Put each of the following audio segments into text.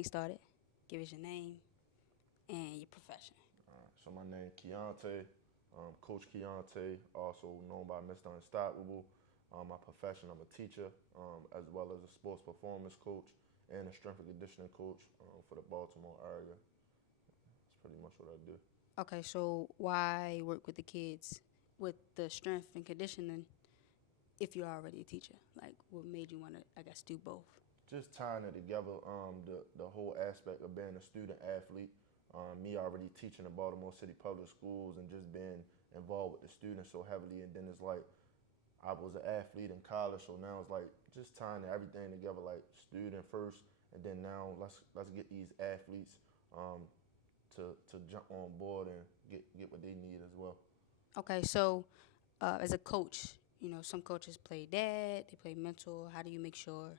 thing started. Give us your name and your profession. So my name Keonte, Coach Keonte, also known by Mr. Unstoppable. My profession, I'm a teacher, as well as a sports performance coach and a strength and conditioning coach for the Baltimore area. That's pretty much what I do. Okay, so why work with the kids with the strength and conditioning if you're already a teacher? Like, what made you want to, I guess, do both? Just tying it together, the whole aspect of being a student athlete, me already teaching in Baltimore City Public Schools and just being involved with the students so heavily, and then it's like I was an athlete in college, so now it's like just tying everything together, like student first, and then now let's get these athletes to jump on board and get what they need as well. Okay, so as a coach, some coaches play dad, they play mentor. How do you make sure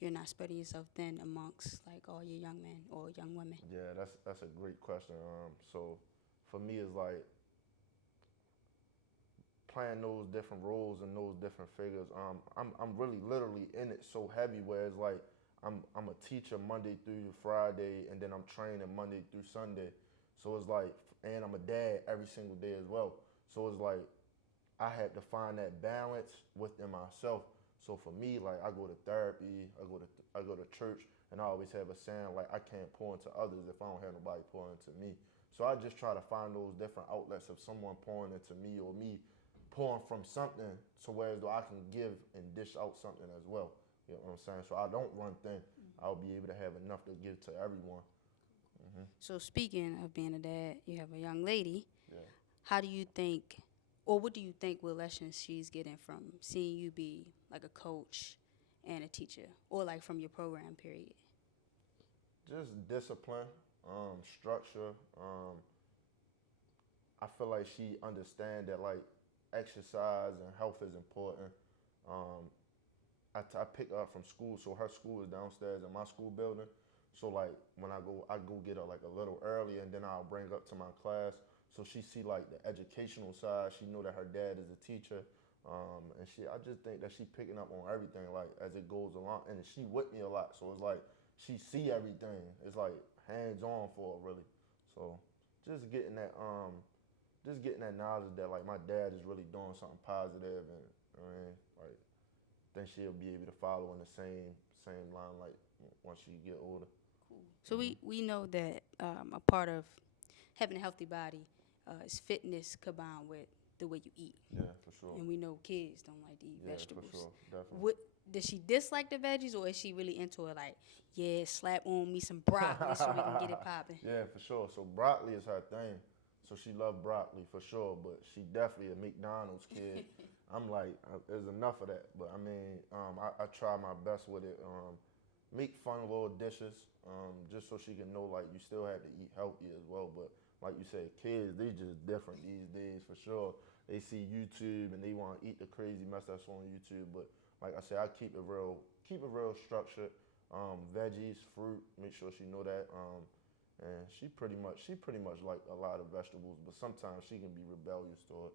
you're not spreading yourself thin amongst like all your young men or young women? Yeah, that's a great question. So for me, it's like playing those different roles and those different figures. I'm really literally in it so heavy where it's like I'm a teacher Monday through Friday, and then I'm training Monday through Sunday. So it's like, and I'm a dad every single day as well. So it's like I had to find that balance within myself. So for me, like I go to therapy, I go to church, and I always have a saying like I can't pour into others if I don't have nobody pouring into me. So I just try to find those different outlets of someone pouring into me or me pouring from something, so whereas though I can give and dish out something as well. You know what I'm saying? So I don't run thin. I'll be able to have enough to give to everyone. So speaking of being a dad, you have a young lady. Yeah. How do you think, or what do you think, what lessons she's getting from seeing you be like a coach and a teacher, or like from your program period? Just discipline, structure. I feel like she understand that like exercise and health is important. Um, I pick her up from school, so her school is downstairs in my school building. So like when I go get her like a little early, and then I'll bring her up to my class. So she see like the educational side. She know that her dad is a teacher, and I just think that she picking up on everything like as it goes along, and she with me a lot. So it's like she see everything. It's like hands on for her really. So just getting that knowledge that like my dad is really doing something positive, and I mean like then she'll be able to follow in the same line like once she get older. So we know that a part of having a healthy body is fitness combined with the way you eat. Yeah, for sure. And we know kids don't like to eat Yeah, for vegetables. sure, definitely. What does she dislike the veggies, or is she really into it? Like, yeah, slap on me some broccoli so we can get it popping. Yeah, for sure. So broccoli is her thing. So she loved broccoli for sure, but she definitely a McDonald's kid. I'm like, there's enough of that. But I mean, I try my best with it. Make fun little dishes, just so she can know like you still have to eat healthy as well. But like you said, kids, they just different these days for sure. They see YouTube and they want to eat the crazy mess that's on YouTube. But like I said, I keep it real structured. Veggies, fruit, make sure she know that. And she pretty much like a lot of vegetables, but sometimes she can be rebellious to it.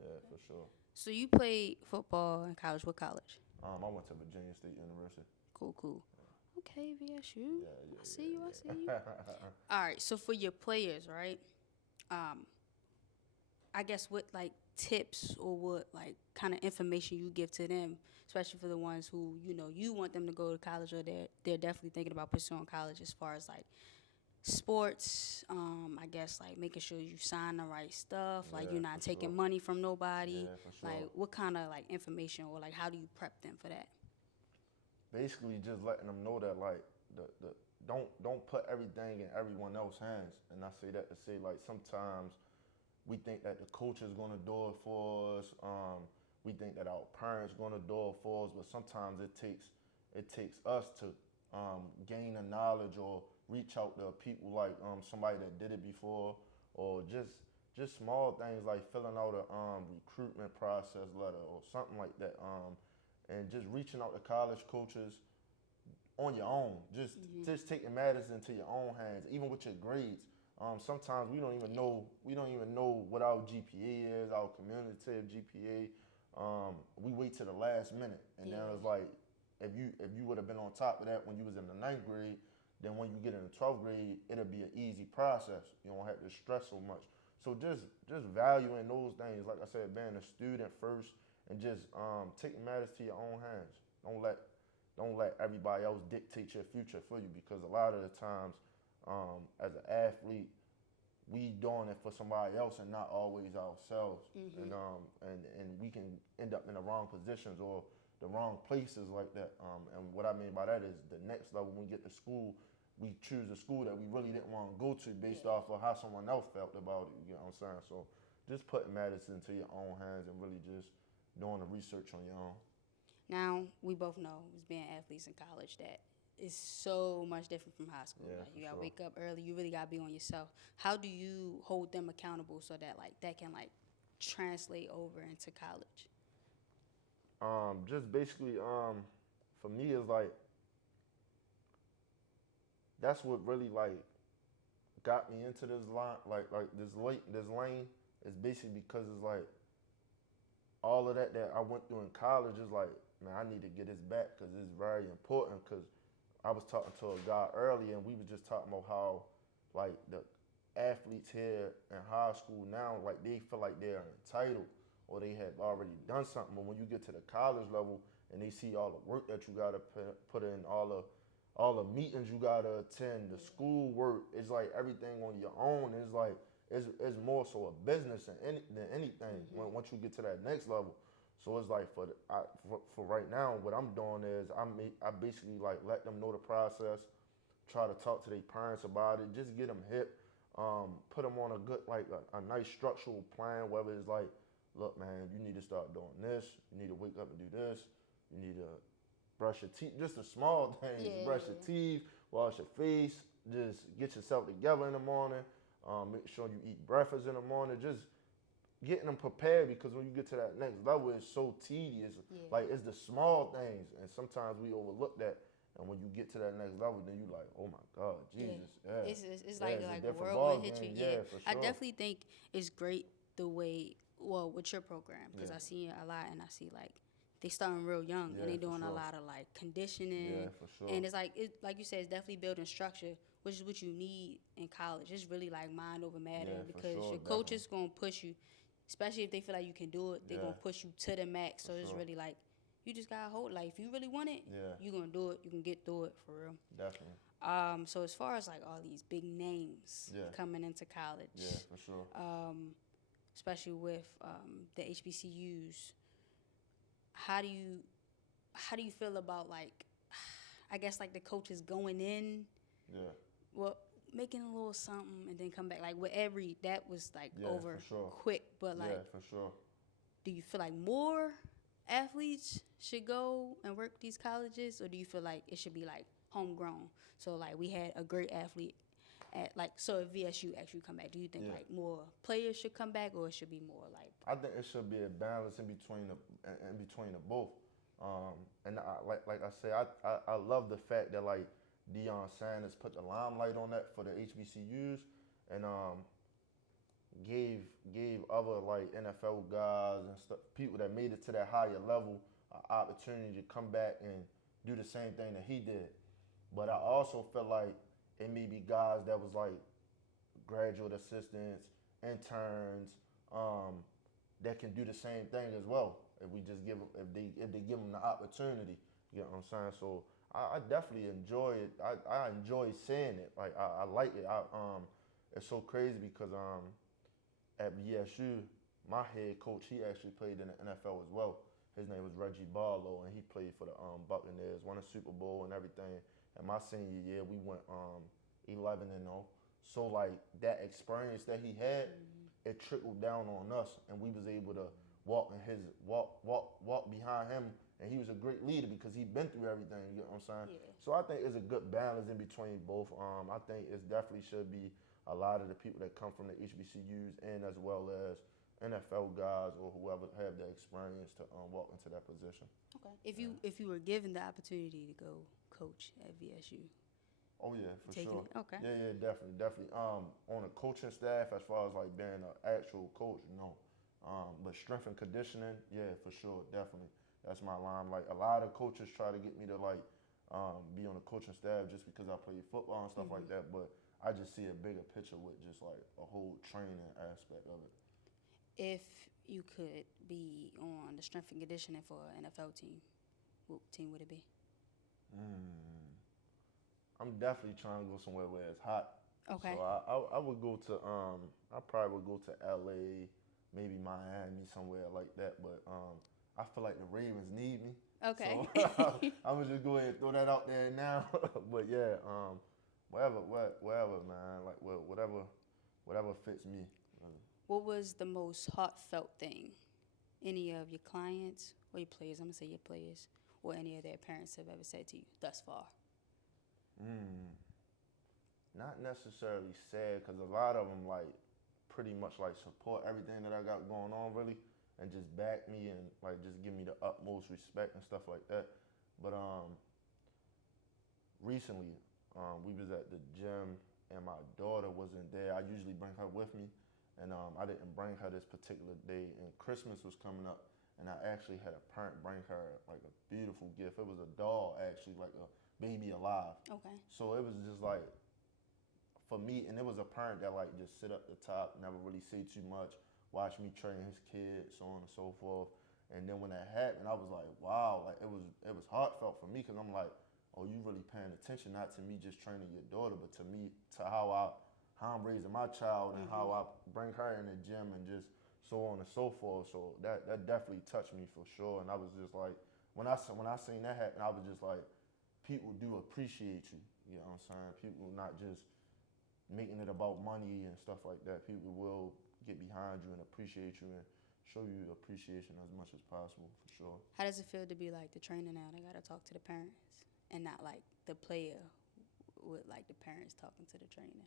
Yeah, for sure. So you played football in college. What college? I went to Virginia State University. Cool, cool. Okay, VSU. Yeah, yeah, I see you. I see you. yeah. All right. So for your players, right? Um, I guess what like tips or what like kind of information you give to them, especially for the ones who you want them to go to college, or they're definitely thinking about pursuing college, as far as like sports. I guess like making sure you sign the right stuff, like Yeah, you're not for sure. taking money from nobody. Yeah, for sure. Like what kind of like information, or like how do you prep them for that? Basically, just letting them know that like the don't put everything in everyone else's hands. And I say that to say like sometimes we think that the coach is gonna do it for us. We think that our parents gonna do it for us, but sometimes it takes us to gain the knowledge or reach out to people like somebody that did it before, or just small things like filling out a recruitment process letter or something like that. And just reaching out to college coaches on your own. Just taking matters into your own hands, even with your grades. Sometimes we don't even know what our GPA is, our cumulative GPA. We wait to the last minute, and then it's like if you would have been on top of that when you was in the ninth grade, then when you get in the 12th grade, it'll be an easy process. You don't have to stress so much. So just valuing those things, like I said, being a student first, and just taking matters to your own hands. Don't let everybody else dictate your future for you, because a lot of the times, as an athlete, we doing it for somebody else and not always ourselves. And we can end up in the wrong positions or the wrong places like that. And what I mean by that is the next level, when we get to school, we choose a school that we really didn't want to go to based off of how someone else felt about it. You know what I'm saying? So just putting matters into your own hands and really just doing the research on your own. Now, we both know, as being athletes in college, that it's so much different from high school. Yeah, Like, you for gotta sure. wake up early. You really gotta be on yourself. How do you hold them accountable so that like that can like translate over into college? Just basically, for me, is like that's what really like got me into this line, like this lane, is basically because it's like all of that I went through in college is like, man, I need to get this back because it's very important. Because I was talking to a guy earlier, and we was just talking about how like the athletes here in high school now, like they feel like they're entitled or they have already done something. But when you get to the college level and they see all the work that you gotta put in, all the meetings you gotta attend, the school work, it's like everything on your own. It's like it's more so a business than anything. Once you get to that next level, so it's like for right now, what I'm doing is I basically like let them know the process, try to talk to their parents about it, just get them hip, put them on a good like a nice structural plan. Whether it's like, look, man, you need to start doing this. You need to wake up and do this. You need to brush your teeth. Just the small things. Yeah, Brush your teeth, wash your face, just get yourself together in the morning. Make sure you eat breakfast in the morning. Just getting them prepared, because when you get to that next level, it's so tedious. Yeah. Like, it's the small things, and sometimes we overlook that. And when you get to that next level, then you like, oh my God, Jesus, yeah. It's Yeah, like it's a like a different whirlwind ball hit you. game. Yeah, For I sure. definitely think it's great the way, well, with your program, because Yeah. I see it a lot, and I see like they starting real young, Yeah, and they for doing a sure. lot of like conditioning. Yeah, for sure. And it's like you said, it's definitely building structure, which is what you need in college. It's really like mind over matter, Yeah, for because sure, your coach is gonna push you, especially if they feel like you can do it. They're Yeah. gonna push you to the max. So For it's sure. really like you just gotta hold. Like, if you really want it, Yeah, you gonna do it. You can get through it for real. definitely. So as far as like all these big names Yeah. coming into college, Yeah, for sure. especially with the HBCUs, how do you feel about like, I guess like the coaches going in, Yeah. well, making a little something and then come back, like with every that was like Yeah, over for sure. quick, but like, Yeah, for sure. do you feel like more athletes should go and work these colleges, or do you feel like it should be like homegrown? So like we had a great athlete at like, so if VSU actually come back, do you think Yeah. like more players should come back, or it should be more like? I think it should be a balance in between the both. And like I say, I love the fact that like Deion Sanders put the limelight on that for the HBCUs, and gave other like NFL guys and stuff, people that made it to that higher level, an opportunity to come back and do the same thing that he did. But I also feel like it may be guys that was like graduate assistants, interns, that can do the same thing as well. If we just if they give them the opportunity, you know what I'm saying. So I definitely enjoy it. I enjoy seeing it. Like I like it. It's so crazy because at VSU, my head coach, he actually played in the NFL as well. His name was Reggie Barlow, and he played for the Buccaneers, won a Super Bowl and everything. And my senior year, we went 11-0. So like that experience that he had, it trickled down on us, and we was able to walk behind him. And he was a great leader because he'd been through everything. You know what I'm saying? Yeah. So I think it's a good balance in between both. I think it definitely should be a lot of the people that come from the HBCUs, and as well as NFL guys or whoever have the experience to walk into that position. Okay. If you were given the opportunity to go coach at VSU, Oh yeah, for taking sure. it, okay. Yeah, definitely. On a coaching staff, as far as like being an actual coach, no. But strength and conditioning, yeah, for sure, definitely. That's my line. Like a lot of coaches try to get me to like be on the coaching staff just because I played football and stuff like that. But I just see a bigger picture with just like a whole training aspect of it. If you could be on the strength and conditioning for an NFL team, what team would it be? Mm. I'm definitely trying to go somewhere where it's hot. Okay. So I would go to I probably would go to LA, maybe Miami, somewhere like that. But I feel like the Ravens need me. Okay. So I'm gonna just go ahead and throw that out there now. But yeah, wherever, man, like whatever fits me. What was the most heartfelt thing any of your clients or your players, I'm going to say your players, or any of their parents have ever said to you thus far? Not necessarily sad, because a lot of them like pretty much like support everything that I got going on really, and just back me and like just give me the utmost respect and stuff like that. But recently we was at the gym and my daughter wasn't there. I usually bring her with me, and I didn't bring her this particular day. And Christmas was coming up, and I actually had a parent bring her like a beautiful gift. It was a doll actually, like a baby alive. Okay. So it was just like for me, and it was a parent that like just sit up the top, never really say too much, watch me train his kid, so on and so forth. And then when that happened, I was like, wow, like it was heartfelt for me, because I'm like, oh, you really paying attention, not to me just training your daughter, but to me, to how I'm raising my child and how I bring her in the gym and just so on and so forth. So that definitely touched me for sure. And I was just like, when I seen that happen, I was just like, people do appreciate you. You know what I'm saying? People not just making it about money and stuff like that. People will get behind you and appreciate you and show you appreciation as much as possible, for sure. How does it feel to be like the trainer now? They got to talk to the parents and not like the player with like the parents talking to the trainer.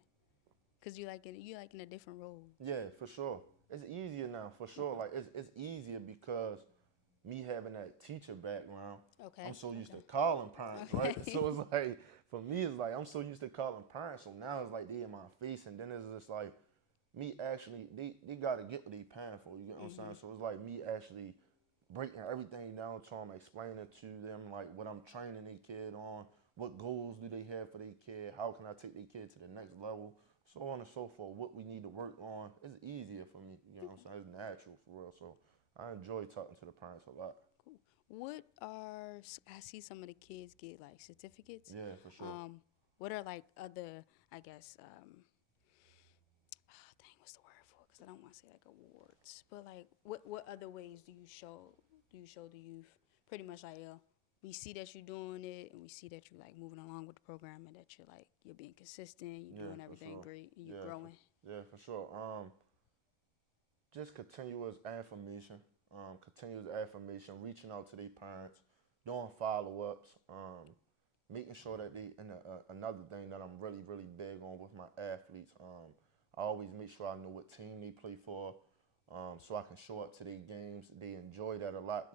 Cause you like in a different role. Yeah, for sure. It's easier now, for sure. Like it's easier because me having that teacher background, Okay. I'm so used to calling parents, right? Okay. So it's like for me, it's like I'm so used to calling parents. So now it's like they in my face, and then it's just like me actually they gotta get what they paying for. You get what I'm saying? So it's like me actually breaking everything down to them, explaining to them like what I'm training their kid on, what goals do they have for their kid, how can I take their kid to the next level, so on and so forth, what we need to work on. It's easier for me, you know what I'm saying? It's natural for real. So I enjoy talking to the parents a lot. Cool. I see some of the kids get like certificates. Yeah, for sure. What are like other, I guess, what's the word for it? Because I don't want to say like awards, but like what other ways do you show the youth? Pretty much like, we see that you're doing it, and we see that you're like moving along with the program, and that you're being consistent, you're doing everything great, and you're growing. For sure. Just continuous affirmation, reaching out to their parents, doing follow-ups, making sure that they, and another thing that I'm really, really big on with my athletes, I always make sure I know what team they play for, so I can show up to their games. They enjoy that a lot.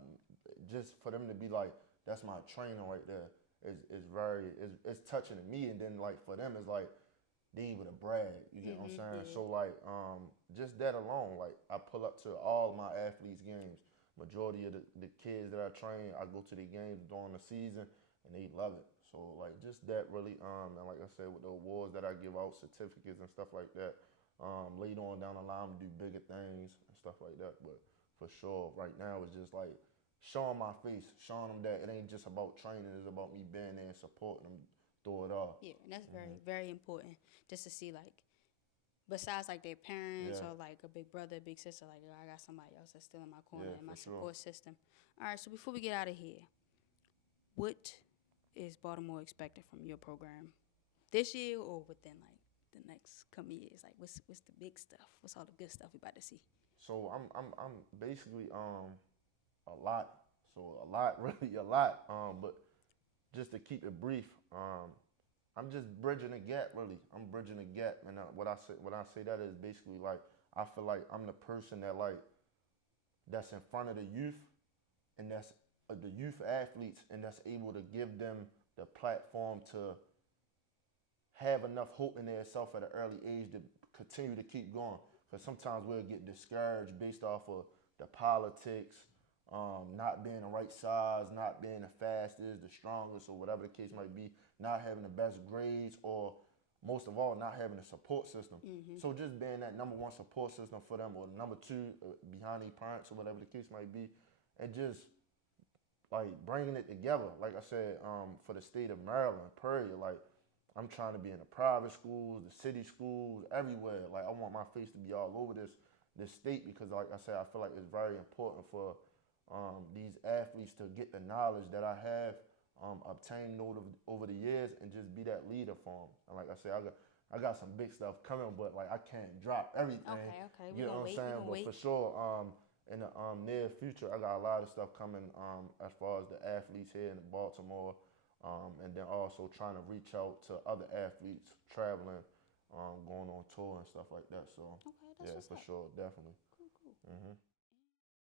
Just for them to be like, that's my trainer right there, it's touching to me. And then like for them, it's like, they able to brag, you get what I'm saying? So like, just that alone, like I pull up to all my athletes' games. Majority of the kids that I train, I go to the games during the season, and they love it. So like just that really, and like I said, with the awards that I give out, certificates and stuff like that, later on down the line, I'm do bigger things and stuff like that. But for sure, right now it's just like showing my face, showing them that it ain't just about training, it's about me being there and supporting them through it all. Yeah, and that's very, very important, just to see like, besides like their parents or like a big brother, big sister, like, I got somebody else that's still in my corner and my support system. All right, so before we get out of here, what is Baltimore expecting from your program this year or within like the next coming years? Like, what's the big stuff? What's all the good stuff we about to see? So I'm basically a lot. So a lot, really a lot. But just to keep it brief, I'm just bridging a gap, really. I'm bridging a gap, and what I say that is basically like, I feel like I'm the person that like that's in front of the youth, and that's the youth athletes, and that's able to give them the platform to have enough hope in themselves at an early age to continue to keep going. Because sometimes we'll get discouraged based off of the politics, not being the right size, not being the fastest, the strongest, or whatever the case might be, not having the best grades, or most of all, not having a support system. So just being that number one support system for them, or number two behind their parents, or whatever the case might be, and just like bringing it together. Like I said, for the state of Maryland, period. Like I'm trying to be in the private schools, the city schools, everywhere. Like I want my face to be all over this state because, like I said, I feel like it's very important for these athletes to get the knowledge that I have obtained over the years and just be that leader for them. And like I said, I got some big stuff coming, but like I can't drop everything. Okay. You know what I'm saying? But for sure, in the near future, I got a lot of stuff coming as far as the athletes here in Baltimore, and then also trying to reach out to other athletes traveling, going on tour and stuff like that. So Okay, that's yeah, what's for up. sure, definitely. Cool. Mhm.